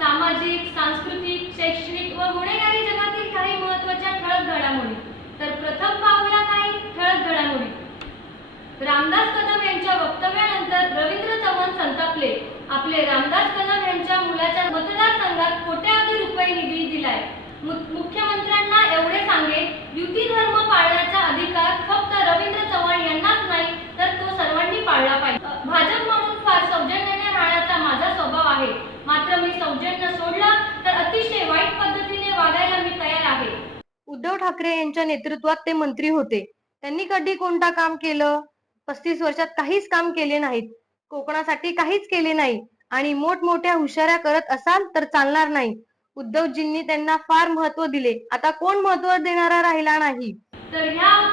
सामाजिक सांस्कृतिक शैक्षणिक व गुन्हेगार रामदास कदम यांच्या वक्तव्यानंतर रवींद्र चव्हाण संतापले. आपले रामदास कदम यांच्या मुलाच्या मतदारसंघात कोट्यावधी रुपये निधी दिलाय. मुख्यमंत्र्यांना एवढे सांगे युती धर्म पाळण्याचा अधिकार फक्त रवींद्र चव्हाण यांनाच नाही तर तो सर्वांनी पाळला पाहिजे. भाजप म्हणून फार सौजन्याने राहण्याचा माझा स्वभाव आहे. मात्र मी सौजन्य सोडला तर अतिशय वाईट पद्धतीने वागायला मी तयार आहे. उद्धव ठाकरे यांच्या नेतृत्वात ते मंत्री होते. त्यांनी कधी कोणता काम केलं? पस्तीस वर्षात काहीच काम केले नाहीत. कोकणासाठी काहीच केले नाही. आणि मोठमोठ्या हुशाऱ्या करत असाल तर चालणार नाही. उद्धवजींनी त्यांना फार महत्त्व दिले. आता कोण महत्त्व देणारा राहिला नाही? तर ह्या